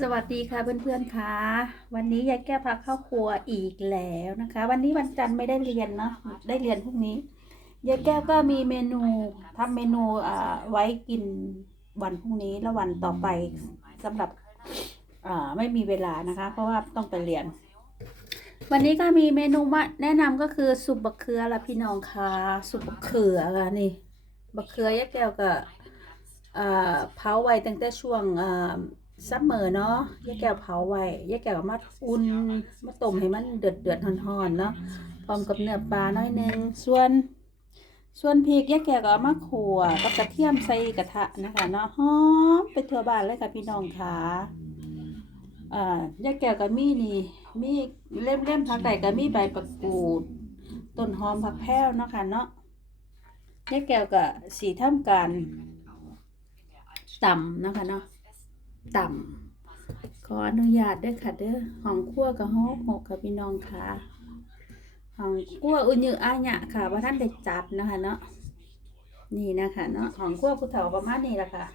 สวัสดีค่ะเพื่อนๆค่ะวันนี้ยายแก้วพาเข้าครัวอีกแล้วนะคะ วันนี้วันจันทร์ไม่ได้เรียนเนาะได้เรียนพรุ่งนี้ยายแก้วก็มีเมนูทำเมนูอ่าไว้กินวันพรุ่งนี้และวันต่อไปสำหรับอ่าไม่มีเวลานะคะ เพราะว่าต้องไปเรียน วันนี้ก็มีเมนูมาแนะนำก็คือซุปบะเขือละพี่น้องค่ะซุปบะเขือค่ะนี่บะเขือยายแก้วก็อ่าเผาไว้ตั้งแต่ช่วงอ่า ซัมเมอร์เนาะยาแก้วเผาไว้ยาแก้วมาอุ่นมาต้มให้มันเดือดเดือดๆร้อนๆเนาะพร้อมกับเนื้อปลาน้อยหนึงส่วน ส่วนพริกยาแก้วก็มาขั่วกับกระเทียมใส่กระทะนะคะเนาะหอมไปทั่วบ้านเลยค่ะพี่น้องค่ะอ่ายาแก้วก็มีนี่ มีเล่มเล่มผักไก่ก็มีใบประกูดต้นหอมผักแพรวเนาะค่ะเนาะยาแก้วก็สีทำการต่ำนะคะเนาะ ต่ำขออนุญาตด้วยค่ะเด้อห้องครัวกับห้องหกค่ะพี่น้องค่ะห้องครัวอุญญอาญะค่ะว่าท่านได้จัดนะคะเนาะนี่นะคะเนาะห้องครัวผู้เฒ่าประมาณนี้แหละค่ะ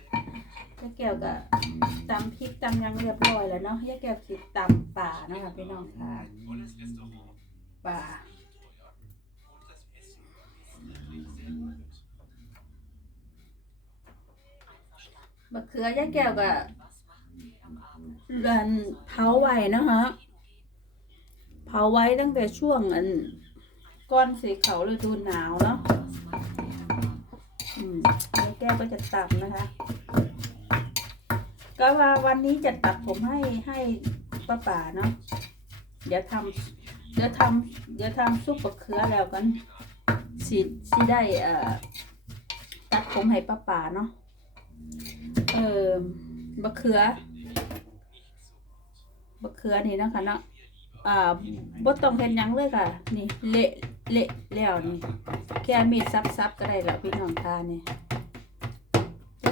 ยาแก้วก็ตำพริกตำยังเรียบร้อยแล้วเนาะยาแก้วสิตำป่านะคะพี่น้องค่ะป่าบะเขือยาแก้วก็ เรือนเผาไว้นะคะเผาไว้ตั้งแต่ช่วงอันก้อนสีเขาฤดูหนาวเนาะอืมแก้วก็จะตัดนะคะ ก็ว่าวันนี้จะตัดผมให้ให้ป้าป่าเนาะเดี๋ยวทำเดี๋ยวทำเดี๋ยวทำซุปบะเขือแล้วกันสิสิได้เอ่อตัดผมให้ป้าป่าเนาะเออบะเขือ บะเขือนี่นะคะเนาะอ่าบ่ต้องเฮ็ดหยังเลยค่ะ นี่เละเละแล้วนี่แค่มีดซับๆก็ได้แล้วพี่น้องค่ะนี่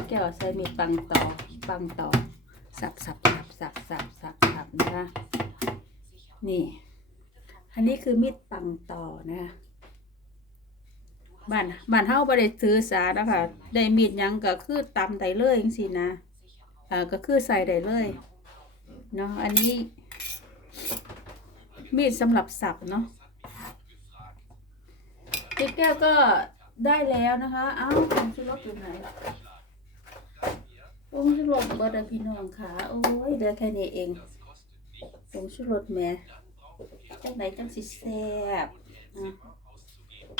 แก้วใส่มีดปังต่อปังต่อสับสับสับสับสับสับสับนะคะนี่อันนี้คือมีดปังต่อนะคะบ้านบ้านเฮาบ่ได้ถือสานะคะได้มีดยังก็คือตำได้เลยจังซี่นะอ่าก็คือใส่ได้เลย เนาะอันนี้ มีดสำหรับสับเนาะติ๊กแก้วก็ได้แล้วนะคะ เอ้าผงชูรสอยู่ไหนผงชูรสเบอร์ดพี่น้องค่ะ โอ้ยเหลือแค่นี้เองผงชูรสแม่จังไหนจังสิแซ่บ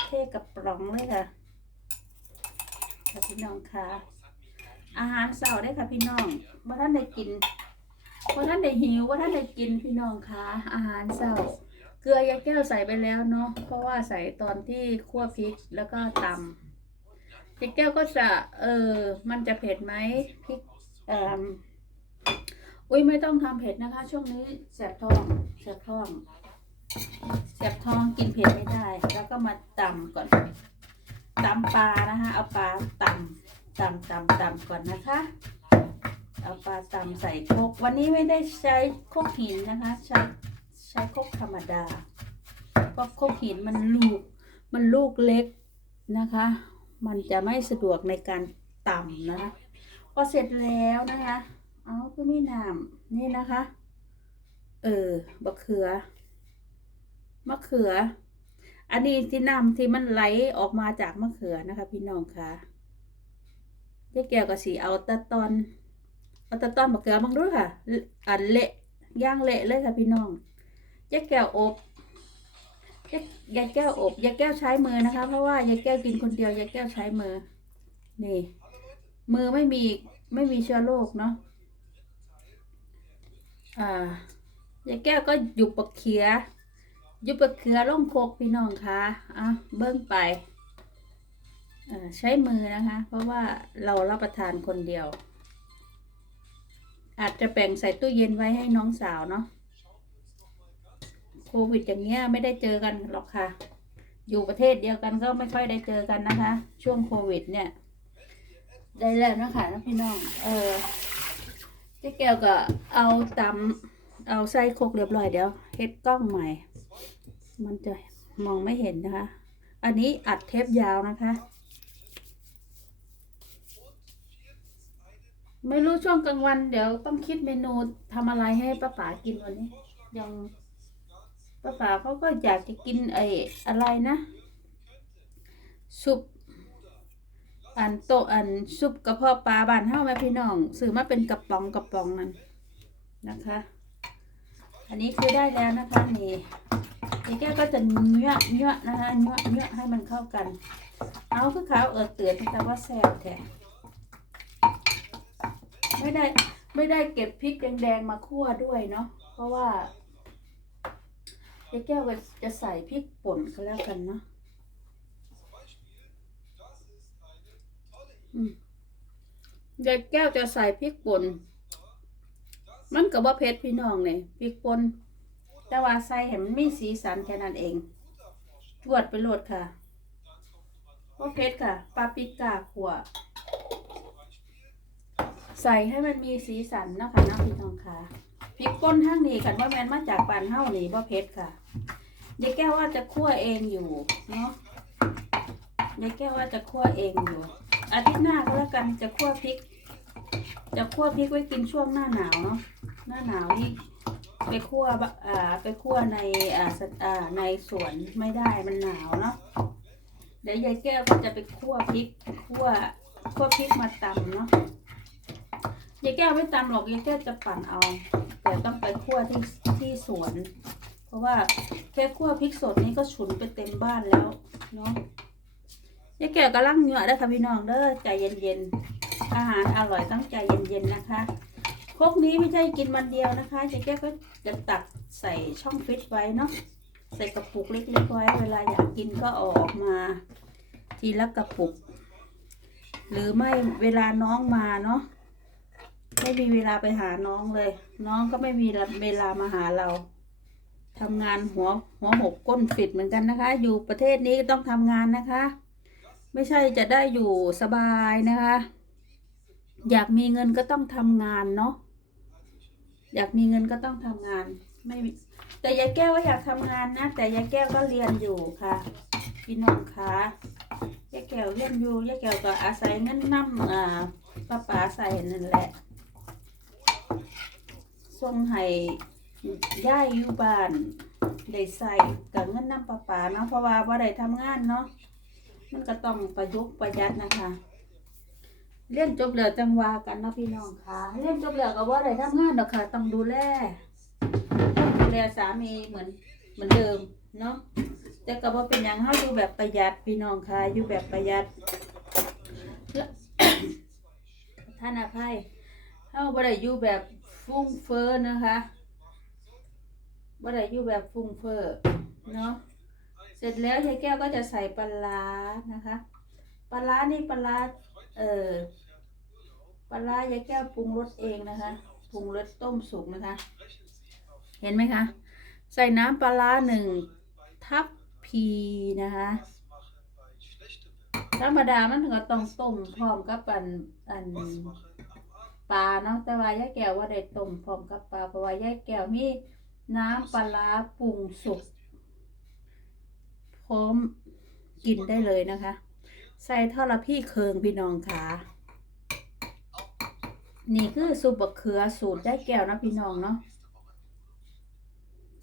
เทกับปล่องเลยค่ะ ค่ะพี่น้องค่ะ อาหารเสาร์ได้ค่ะพี่น้องว่าท่านได้กิน ว่าท่านได้หิวว่าท่านได้กินพี่น้องคะอาหารเช้าเกลือยาแก้วใส่ไปแล้วเนาะเพราะว่าใส่ตอนที่คั่วพริกแล้วก็ตำยาแก้วก็จะเออมันจะเผ็ดไหมพริกเอ่ออุ้ยไม่ต้องทำเผ็ดนะคะ ช่วงนี้แสบท้องแสบท้องแสบท้องกินเผ็ดไม่ได้ แล้วก็มาตำก่อนตำปลานะคะเอาปลาตำตำตำตำก่อนนะคะ เอาปลาตำใส่ครกวันนี้ไม่ได้ใช้ครกหินนะคะ ใช้ใช้ครกธรรมดาเพราะครกหินมันลูก มันลูกเล็กนะคะ มันจะไม่สะดวกในการตำนะคะพอเสร็จแล้วนะคะ เอาก็มีน้ำนี่นะคะ เออบะเขือมะเขือ อันนี้ที่น้ำที่มันไหลออกมาจากมะเขือนะคะ พี่น้องค่ะเจ๊แก้วก็สีเอาตะตอน เอาตะตอนมะเขือบังด้วยค่ะ อันเละย่างเละเลยค่ะพี่น้องยายแก้วอบยายแก้วอบยายแก้วใช้มือนะคะ เพราะว่ายายแก้วกินคนเดียวยายแก้วใช้มือ นี่ มือไม่มีไม่มีเชื้อโรคเนาะอ่ายายแก้วก็หยุบปักเขียหยุบปักเขือลงโคกพี่น้องค่ะอะเบิ้งไปอ่าใช้มือนะคะ เพราะว่าเรารับประทานคนเดียว อาจจะแบ่งใส่ตู้เย็นไว้ให้น้องสาวเนาะโควิดอย่างเงี้ยไม่ได้เจอกันหรอกค่ะ อยู่ประเทศเดียวกันก็ไม่ค่อยได้เจอกันนะคะ ช่วงโควิดเนี่ย ได้แล้วนะคะนะพี่น้อง เออเจ๊แก้วก็เอาตำเอาไส้โคกเรียบร้อยเดี๋ยวเฮ็ดกล้องใหม่ มันจะมองไม่เห็นนะคะ อันนี้อัดเทปยาวนะคะ ไม่รู้ช่วงกลางวัน เดี๋ยวต้องคิดเมนูทำอะไรให้ป้าป๋ากินวันนี้ ยังป้าป๋าเขาก็อยากจะกินไอ้อะไรนะซุปอันโตอันซุปกระเพาะปลาบานเฮาแม่พี่น้องซื้อมาเป็นกระป๋องกระป๋องนั่นนะคะ อันนี้คือได้แล้วนะคะนี่นี่แก้วก็จะเนื้อเนื้อนะคะเนื้อเนื้อให้มันเข้ากัน เอาคือขาวเออเตือนแต่ว่าแซ่บแท้ ไม่ได้ ไม่ได้เก็บพริกแดงๆมาคั่วด้วยเนาะเพราะว่ายายแก้วก็จะใส่พริกป่นก็แล้วกันเนาะอืมยายแก้วจะใส่พริกป่นมันก็บ่เผ็ดพี่น้องเนี่ยพริกป่นแต่ว่าใส่เห็นมันมีสีสันแค่นั้นเองจวดไปโหลดค่ะว่าเพชรค่ะปาปิก้าขัว ใส่ให้มันมีสีสันนะคะน้องพี่น้องค่ะพริกป่นทั้งนี้กันว่าแมนมาจากปานเฮ้านี่ว่าเพชรค่ะยายแก้วว่าจะคั่วเองอยู่เนาะยายแก้วว่าจะคั่วเองอยู่ อาทิตย์หน้าก็แล้วกันจะคั่วพริก จะคั่วพริกไว้กินช่วงหน้าหนาวเนาะหน้าหนาวนี่ไปคั่วอ่าไปคั่วในอ่าอ่าในสวนไม่ได้มันหนาวเนาะเดี๋ยวยายแก้วก็จะไปคั่วพริกคั่วคั่วพริกมาตำเนาะ ยายแก้วไม่ตำหรอกยายแก้วจะปั่นเอา แต่ต้องไปคั่วที่ที่สวน เพราะว่าแค่คั่วพริกสดนี้ก็ฉุนไปเต็มบ้านแล้วเนาะยายแก้วกำลังเหงื่อได้ค่ะพี่น้องเด้อใจเย็นๆอาหารอร่อยต้องใจเย็นๆนะคะครกนี้ไม่ใช่กินวันเดียวนะคะยายแก้วก็จะตักใส่ช่องฟิตไว้เนาะใส่กระปุกเล็กๆไว้เวลาอยากกินก็อออกมา ทีละกระปุก หรือไม่เวลาน้องมาเนาะ ไม่มีเวลาไปหาน้องเลย น้องก็ไม่มีเวลามาหาเราทำงานหัวหัวหกก้นฟิตเหมือนกันนะคะ อยู่ประเทศนี้ก็ต้องทำงานนะคะ ไม่ใช่จะได้อยู่สบายนะคะ อยากมีเงินก็ต้องทำงานเนาะอยากมีเงินก็ต้องทำงานไม่แต่ยายแก้วก็อยากทำงานนะ แต่ยายแก้วก็เรียนอยู่ค่ะพี่น้องคะยายแก้วเรียนอยู่ยายแก้วก็อาศัยเงินน้ำอ่าป้าป๋าใส่นั่นแหละ ส่งให้ย่ายอยู่บ้านได้ใส่กับเงินน้ำป้าป๋าเนาะเพราะว่าว่าได้ทำงานเนาะมันก็ต้องประยุกต์ประหยัดนะคะ เรียนจบแล้วจังวากันเนาะพี่น้องค่ะ เรียนจบแล้วก็ว่าได้ทำงานดอกค่ะ ต้องดูแลดูแลสามีเหมือนเหมือนเดิมเนาะแต่ก็บ่เป็นอย่างเฮาอยู่แบบประหยัดพี่น้องค่ะอยู่แบบประหยัดท่านอภัย บ่ได้อยู่แบบฟุ่งเฟ้อนะคะบ่ได้อยู่แบบฟุ่งเฟ้อเนาะเสร็จแล้วยายแก้วก็จะใส่ปลาร้านะคะปลาร้านี่ปลาร้าเอ่อปลาร้ายายแก้วปรุงรสเองนะคะปรุงรสต้มสุกนะคะ เห็นไหมคะ ใส่น้ำปลาร้าหนึ่งทัพพีนะคะธรรมดามันก็ต้องต้มพร้อมกับอันอัน ปลาเนาะแต่ว่ายายแก้วว่าได้ต้มพร้อมกับปลาเพราะว่ายายแก้วมีน้ำปลาร้าปรุงสุกพร้อมกินได้เลยนะคะ ใส่ทอดละพี่เคืองพี่น้องค่ะนี่คือซุปบะเขือสูตรยายแก้วนะพี่น้องเนาะ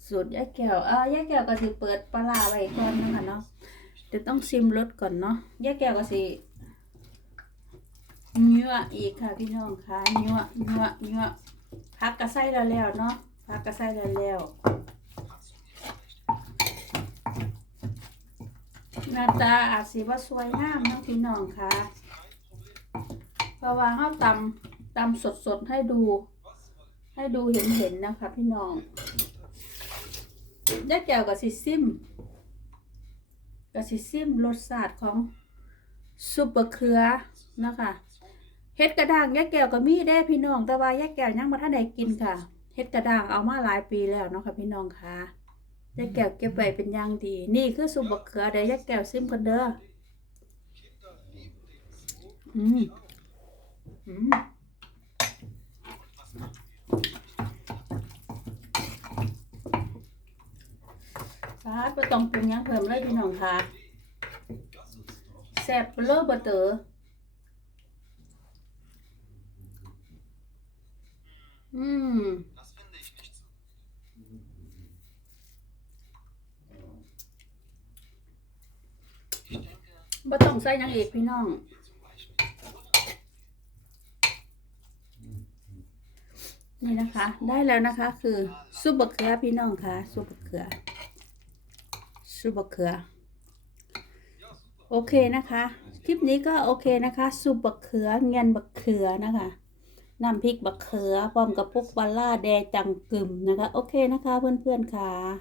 สูตรยายแก้วอ่ายายแก้วก็สิเปิดปลาร้าไว้ก่อนนะคะเนาะเดี๋ยวต้องซิมรสก่อนเนาะยายแก้วก็สิ เนื้ออีกค่ะพี่น้องค่ะเนื้อเนื้อเนื้อพักกระไส้แล้วแล้วเนาะพักกระไส้แล้วแล้วหน้าตาอาจสิว่าสวยงามเนาะพี่น้องค่ะเพราะว่าเฮาตำตำสดๆให้ดู ให้ดูเห็นๆนะคะ พี่น้องยายแก้วกับสิซิมกับสิซิมรสชาติของซุปเปอร์เครือนะคะ เฮ็ดกระด้างยาแก้วก็มีได้พี่น้อง แต่ว่ายาแก้วยังบ่ทันได้กินค่ะเฮ็ดกระด้างเอามาหลายปีแล้วเนาะค่ะพี่น้องค่ะยาแก้วเก็บไว้เป็นอย่างดี นี่คือซุปเปอร์เครือเดี๋ยวยาแก้วซิมกันเด้ออืมอืมฟาดบ่ต้องปรุงยังเพิ่มเลยพี่น้องค่ะแซ่บเบลอเบอร์เตอ อืม Das finde ich nicht so. บ่ต้องใส่หยังอีกพี่น้อง นี่นะคะ ได้แล้วนะคะ คือซุปบะเขือพี่น้องค่ะซุปบะเขือซุปบะเขือ โอเคนะคะ คลิปนี้ก็โอเคนะคะซุปบะเขือเงียนบะเขือนะคะ น้ำพริกบักเขือพร้อมกับปุกปลาล่าแดจังกึมนะคะ โอเคนะคะเพื่อนๆค่ะ